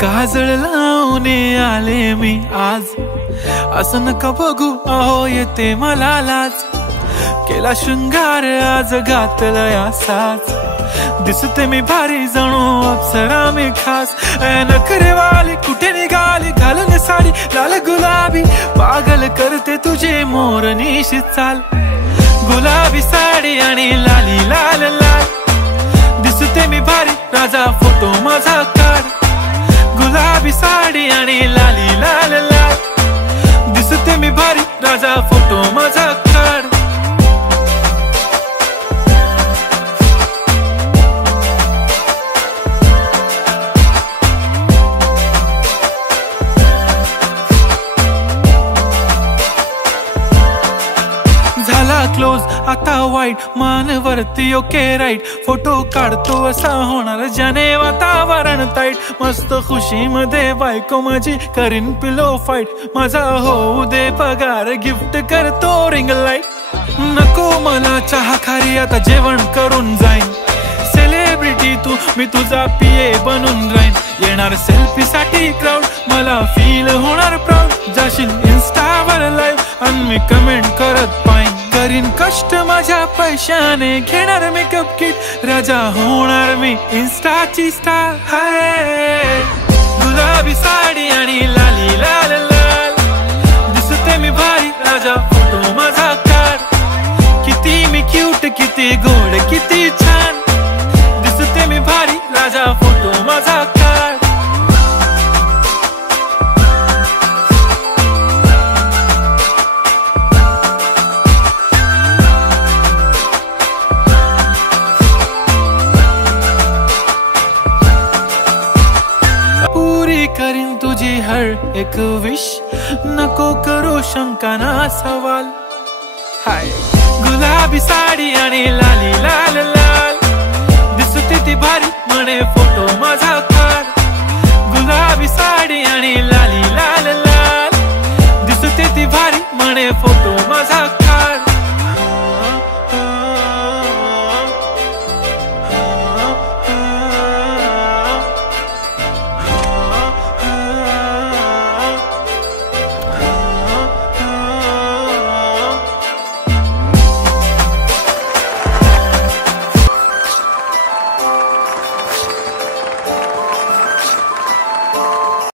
काजळ लावून आले मी आज, असं नका बघू अहो येते मला लाज. केला शृंगार आज घातला या साज, दिसते मी भारी जणू अप्सरा मी खास. नखरेवाली कुठे निघाली घालून साडी लाल गुलाबी, पागल करते तुझे मोरनीशी चाल. गुलाबी साडी आणि लाली लाल लाल, दिसते मी भारी राजा फोटो माझा काढ. गुलाबी साडी आणि लाली लाल लाल, दिसते मी भारी राजा फोटो माझा काढ. झाला क्लोज आता वाईट, मानवरती ओके राईट. फोटो काढतो असा होणार ज्याने वातावरण ताईट. मस्त खुशी मध्ये बायको माझी करीन पिलो फाईट. माझा होऊ दे पगार गिफ्ट करतो रिंग लाईट. नको मला चहा खारी आता जेवण करून जाईन. सेलिब्रिटी तू मी तुझा पिये बनून राहीन. येणार सेल्फी साठी क्राऊड मला फील होणार प्राऊड. जाशील इन्स्टावर लाईव्ह आणि मी कमेंट करत पाईन. करीन कष्ट माझ्या पैशाने घेणार मेकअप किट. राजा होणार मी इन्स्टाची स्टार. हाय गुलाबी साडी आणि लाली लाल लाल, दिसते मी भारी राजा फोटो माझा काढ. किती मी क्यूट किती गोड किती छान, दिसते मी भारी राजा फोटो माझा काढ. पुरी करीन तुझी हर एक विश, नको करू शंका ना सवाल. हाय गुलाबी साडी आणि लाली लाल लाल, दिसते ती भारी म्हणे फोटो माझा काढ.